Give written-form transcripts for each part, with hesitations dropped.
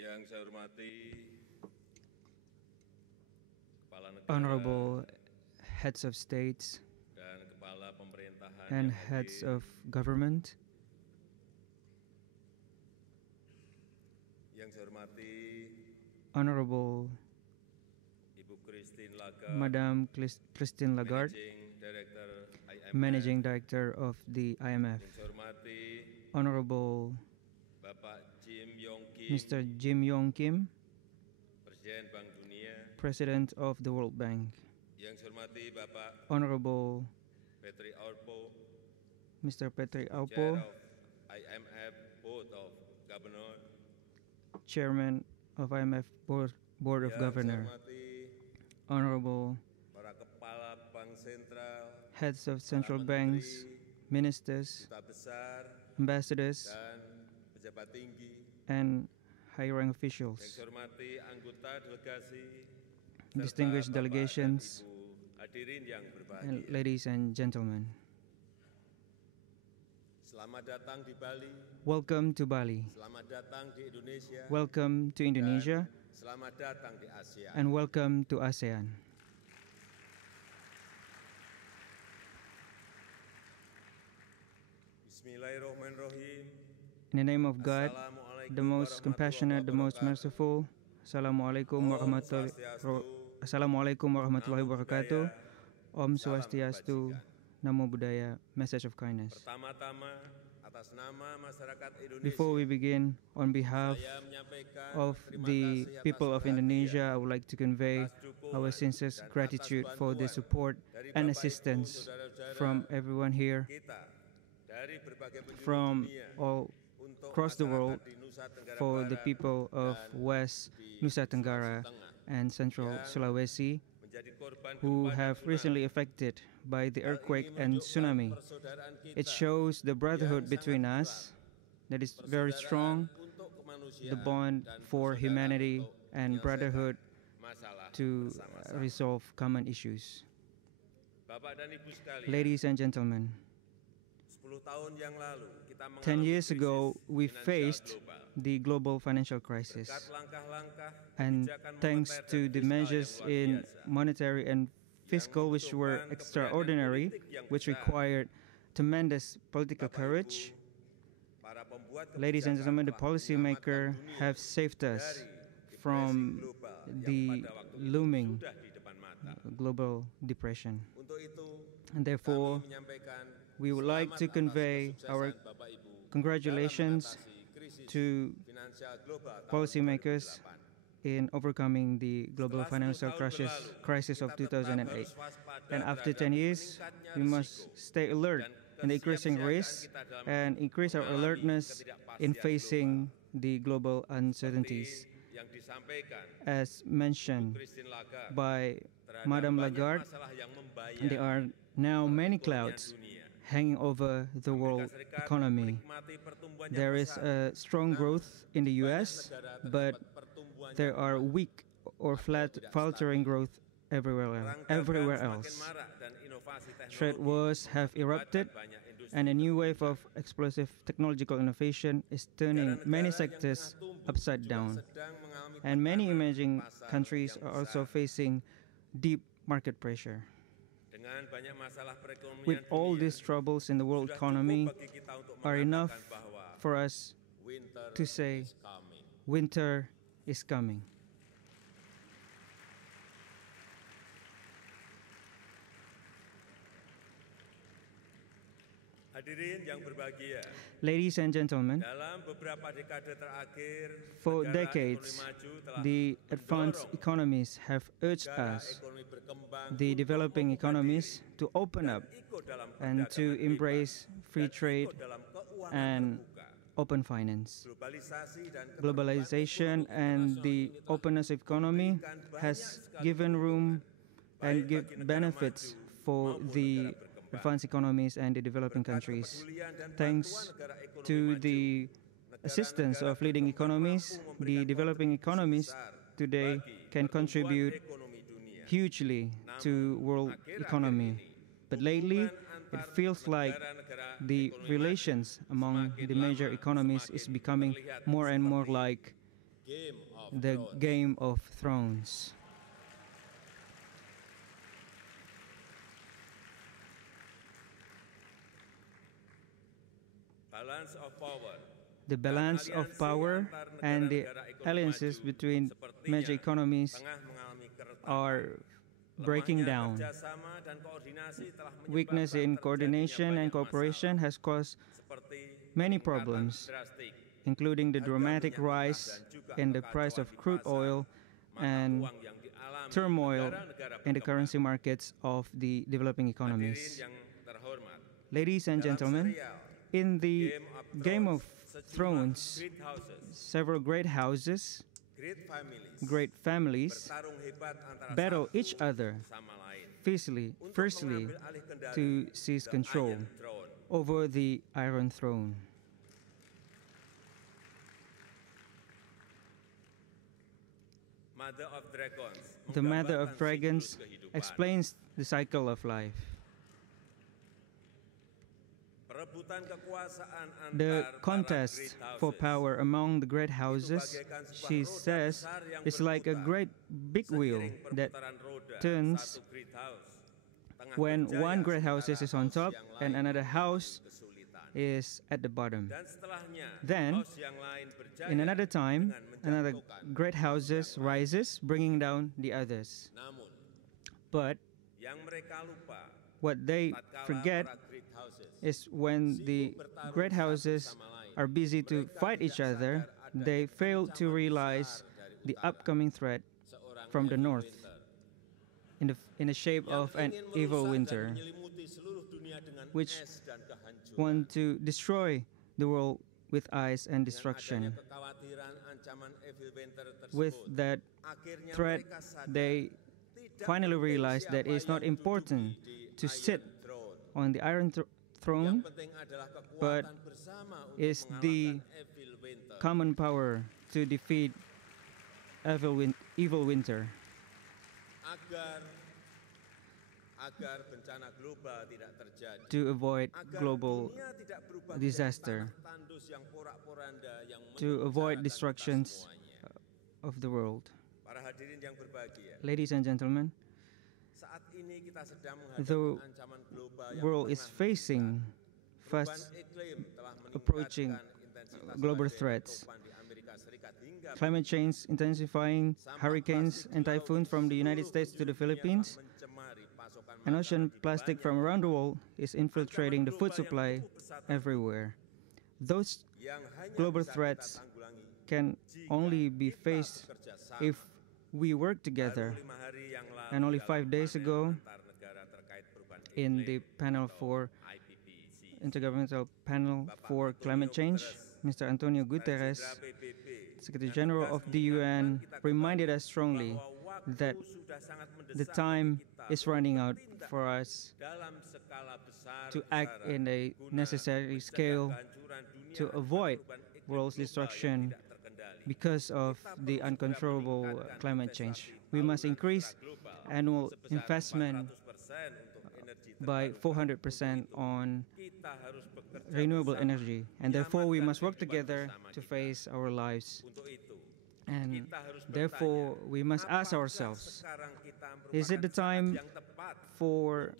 Yang saya hormati Kepala Negara Honorable heads of states dan Kepala Pemerintahan and yang heads hadir, of government, yang saya hormati Honorable Ibu Christine Lagarde, Madame Christine Lagarde, Managing Director IMF, Managing Director of the IMF, yang saya hormati Honorable Bapak Jim Yong Kim, Mr. Jim Yong Kim, Presiden Bank Dunia, President of the World Bank, yang saya hormati Bapak Honorable Petri Aurpo, Mr. Petri Chair Aupo, of IMF Board of Governors, Chairman of IMF Board of yang saya Governors, hormati Honorable para Kepala Bank Sentral, heads of central para banks, menteri, ministers, duta besar, ambassadors, dan pejabat tinggi, and high-rank yang officials, saya hormati anggota delegasi, distinguished serta Bapak delegations, dan Ibu hadirin yang and berbahagia. ladies and gentlemen. Selamat datang di Bali, Welcome to Bali. selamat datang di Indonesia, Welcome to Indonesia, dan selamat datang di Asia. and welcome to ASEAN. Bismillahirrahmanirrahim. In the name of God, Assalamualaikum the most compassionate, the most merciful. Assalamualaikum warahmatullahi wabarakatuh. Om Swastiastu. Namo Buddhaya. Message of kindness. Pertama-tama, atas nama masyarakat Indonesia, Before we begin, on behalf saya menyampaikan of terima the kasih atas people of perhatian, Indonesia, I would like to convey atas dukungan, our sincere dan atas gratitude for the bantuan support dari and Bapak, Ibu, assistance saudara-saudara from everyone here, kita dari berbagai penjuru from dunia all untuk across the masyarakat world, di Nusa Tenggara for the Barat people of dan West di Nusa Sulawesi Tenggara Tengah and Central yang Sulawesi, menjadi korban who gempa dan have tsunami. recently affected by the Hal earthquake ini and menunjukkan tsunami. persaudaraan kita It shows the brotherhood yang between sangat us that is very persaudaraan strong, untuk the kemanusiaan bond dan for persaudaraan humanity untuk and menyelesaikan brotherhood masalah to bersama-sama. resolve common issues. Bapak dan Ibu sekalian, Ladies and gentlemen, 10 tahun yang lalu kita 10 mengalami years ago, krisis we finansial faced global. the global financial crisis. Berkat langkah-langkah And kebijakan thanks moneter to dan the fiskal measures yang luar in biasa, monetary and fiscal, which were membutuhkan extraordinary, keberanian politik yang which besar, required tremendous political Bapak, courage, Ibu, para pembuat ladies and kebijakan gentlemen, the telah policymaker menyelamatkan dunia have saved us dari depresi from global yang the pada waktu itu looming sudah di depan mata. global depression. Untuk itu, And therefore, kami menyampaikan we would like selamat to atas convey kesuksesan our Bapak Ibu congratulations dalam mengatasi krisis to finansial global tahun policymakers 2008. in overcoming the global Setelah 10 financial tahun crisis berlalu, of kita tetap 2008. harus waspada And after terhadap 10 years, meningkatnya we must risiko stay alert dan in the increasing kesiapsiagaan risks kita dalam and increase our mengalami alertness in ketidakpastian facing the global global. uncertainties. Seperti yang disampaikan As mentioned Christine Lagarde, by terhadap Madame banyak Lagarde, masalah yang there are membayangi now many perekonomian clouds dunia. hanging over the Amerika world Serikat economy. menikmati pertumbuhan yang There is besar, a strong namun growth in the banyak US, negara but terdapat pertumbuhan there yang are lemah. weak or flat, tidak faltering stabil. growth everywhere Perang dagang everywhere semakin else. marak dan inovasi Trade teknologi wars have erupted, mengakibatkan banyak industri and a new terpecah. wave of explosive technological innovation is turning Negara-negara many yang sectors tengah tumbuh upside juga down. sedang mengalami And many tekanan emerging pasar countries yang are also besar. facing deep market pressure. Dengan banyak masalah perekonomian With all dunia, these troubles in the world sudah economy cukup bagi kita untuk are enough mengatakan bahwa for us winter to say is coming. winter is coming. Hadirin yang berbahagia, Ladies and gentlemen, dalam beberapa dekade terakhir, for negara decades, ekonomi maju telah the advanced mendorong economies have urged negara us, ekonomi berkembang the untuk developing membuka economies, diri to open dan up ikut dalam and to perdagangan embrace bebas, free dan trade ikut dalam keuangan and terbuka. open finance. Globalisasi dan keterbukaan Globalization ekonomi and internasional the ini telah openness of economy memberikan banyak has sekali given room keuntungan, and baik give bagi negara benefits maju for maupun the negara berkembang. advanced economies and the developing Berkat countries. kepedulian dan Thanks bantuan negara ekonomi to maju, the assistance negara-negara of leading berkembang economies, mampu the memberikan developing kontribusi economies besar today bagi can pertumbuhan contribute ekonomi dunia. hugely to Namun, world akhir-akhir economy. ini, But lately, hubungan it antar feels like negara-negara the ekonomi relations maju among semakin the major lama economies is semakin becoming terlihat more and more seperti like the Game of Thrones. Balance of power. The balance of power and the alliances between major economies are breaking down. Weakness in coordination and cooperation has caused many problems, including the dramatic rise in the price of crude oil and turmoil in the currency markets of the developing economies. Ladies and gentlemen, in the Game of Thrones, several great houses, great families battle each other fiercely to seize control over the Iron Throne. The Mother of Dragons explains the cycle of life. The contest for power among the great houses, she says, is like a great big wheel that turns when one great house is on top and another house is at the bottom. Then, in another time, another great house rises, bringing down the others. But what they forget is when the great houses are busy to fight each other, they fail to realize the upcoming threat from the north in the shape of an evil winter, which want to destroy the world with ice and destruction. With that threat, they finally realize that it's not important to sit on the Iron Throne, but is the common power to defeat evil winter. To avoid global disaster, to avoid destructions of the world. Ladies and gentlemen, the world is facing fast approaching global threats. Climate change intensifying, hurricanes and typhoons from the United States to the Philippines, and ocean plastic from around the world is infiltrating the food supply everywhere. Those global threats can only be faced if we work together. And only 5 days ago, in the Intergovernmental Panel for Climate Change, Mr. Antonio Guterres, Secretary General of the UN, reminded us strongly that the time is running out for us to act in a necessary scale to avoid world's destruction because of the uncontrollable climate change. We must increase annual investment by 400% on renewable energy, and therefore we must work together to face our lives. And therefore we must ask ourselves, is it the time for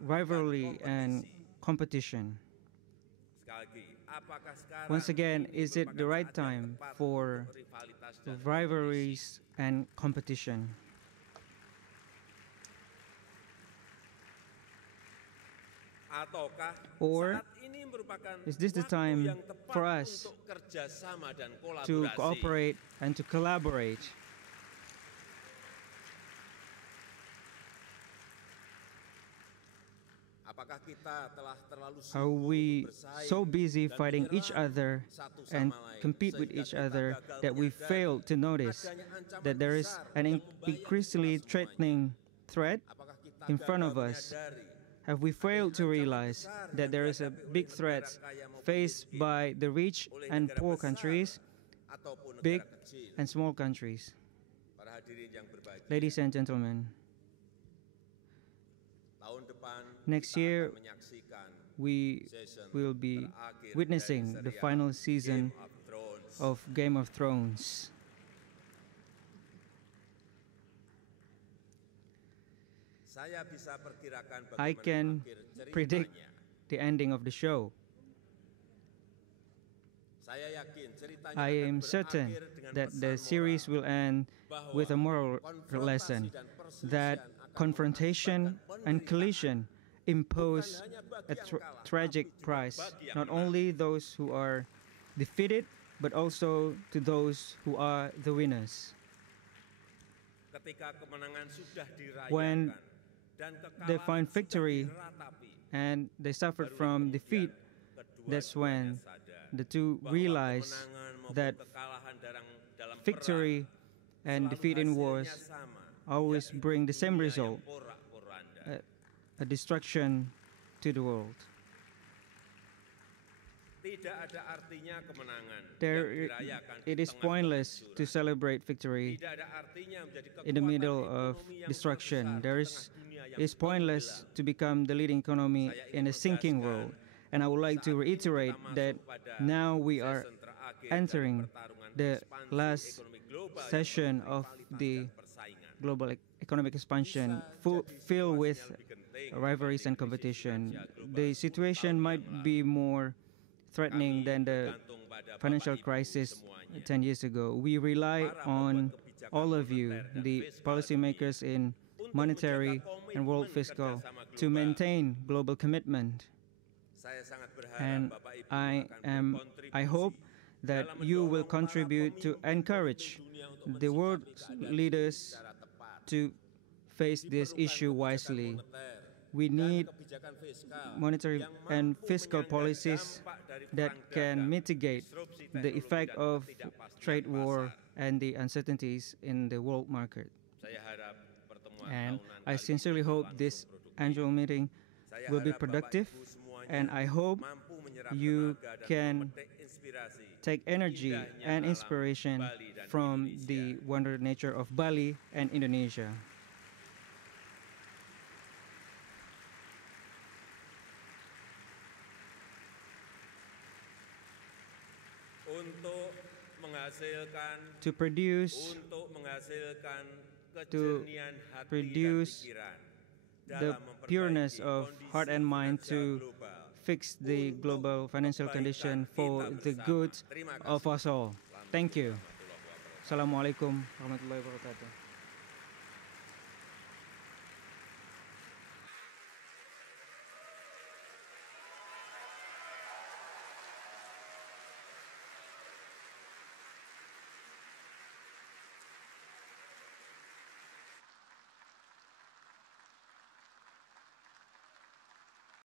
rivalry and competition? Once again, is it the right time for rivalries and competition? Or is this the time for us to cooperate and to collaborate? Are we so busy fighting each other and compete with each other that we fail to notice that there is an increasingly threatening threat in front of us? Have we failed to realize that there is a big threat faced by the rich and poor countries, big and small countries? Ladies and gentlemen, next year we will be witnessing the final season of Game of Thrones. Saya bisa perkirakan I bagaimana can akhir predict ceritanya. the ending of the show. Saya yakin ceritanya I akan am certain berakhir dengan that the pesan series moral will end bahwa with a moral konfrontasi lesson dan perselisihan that akan confrontation mengakibatkan and penderitaan. collision impose Bukan hanya bagi a yang kalah, tragic tapi juga price, bagi yang not menang. only those who are defeated, but also to those who are the winners. Ketika kemenangan sudah When dirayakan dan they kekalahan find sudah victory diratapi, and they suffered barulah from kemudian defeat, kedua-duanya that's when sadar the two bahwa realize kemenangan maupun that kekalahan dalam victory perang and selalu defeat in wars hasilnya sama, always yaitu bring the same dunia yang result, porak-poranda. a destruction to the world. Tidak ada artinya kemenangan There, yang dirayakan it di is tengah pointless to kehancuran. celebrate victory Tidak ada artinya menjadi in the kekuatan middle of ekonomi yang destruction. terbesar There di is tengah dunia yang it's pointless tenggelam. to become the leading economy Saya in ingin a sinking menegaskan, world. And I would like to saat ini reiterate kita that masuk pada now we are season terakhir dari entering pertarungan the ekspansi last ekonomi global yang session penuh of rivalitas the dan persaingan. global economic expansion Bisa jadi filled with situasinya lebih genting rivalries and dibanding krisis competition. finansial global The 10 situation tahun might yang be lalu. more threatening Kami than the bergantung pada financial Bapak Ibu crisis semuanya. 10 years ago. We rely Para on pembuat kebijakan all of you, moneter dan the fiskal policymakers dunia, in untuk monetary menjaga and world komitmen fiscal kerjasama to global. maintain global commitment. Saya sangat berharap And Bapak Ibu I hope that dalam you will mendorong para contribute to pemimpin encourage dunia untuk the world mensikapi keadaan leaders ini secara tepat. to face this Diperlukan issue kebijakan wisely. moneter We dan need kebijakan fiskal monetary yang and mampu fiscal menyangga policies dampak dari that perang can dagang, mitigate disrupsi the teknologi, effect dan of ketidakpastian trade war pasar. and the uncertainties in the world market. Saya harap pertemuan And tahunan I kali sincerely ini hope berlangsung this produktif. annual meeting Saya will be harap Bapak productive, Ibu semuanya and I hope mampu menyerap you tenaga dan can memetik inspirasi take energy indahnya and alam inspiration Bali dan from Indonesia. the wonder nature of Bali and Indonesia. Untuk menghasilkan To produce kejernihan hati produce dan pikiran the dalam pureness memperbaiki of kondisi heart and mind finansial to global fix the untuk global financial kebaikan condition kita for the bersama. good Terima of kasih. us all. Thank you. Warahmatullahi wabarakatuh. Assalamualaikum warahmatullahi wabarakatuh.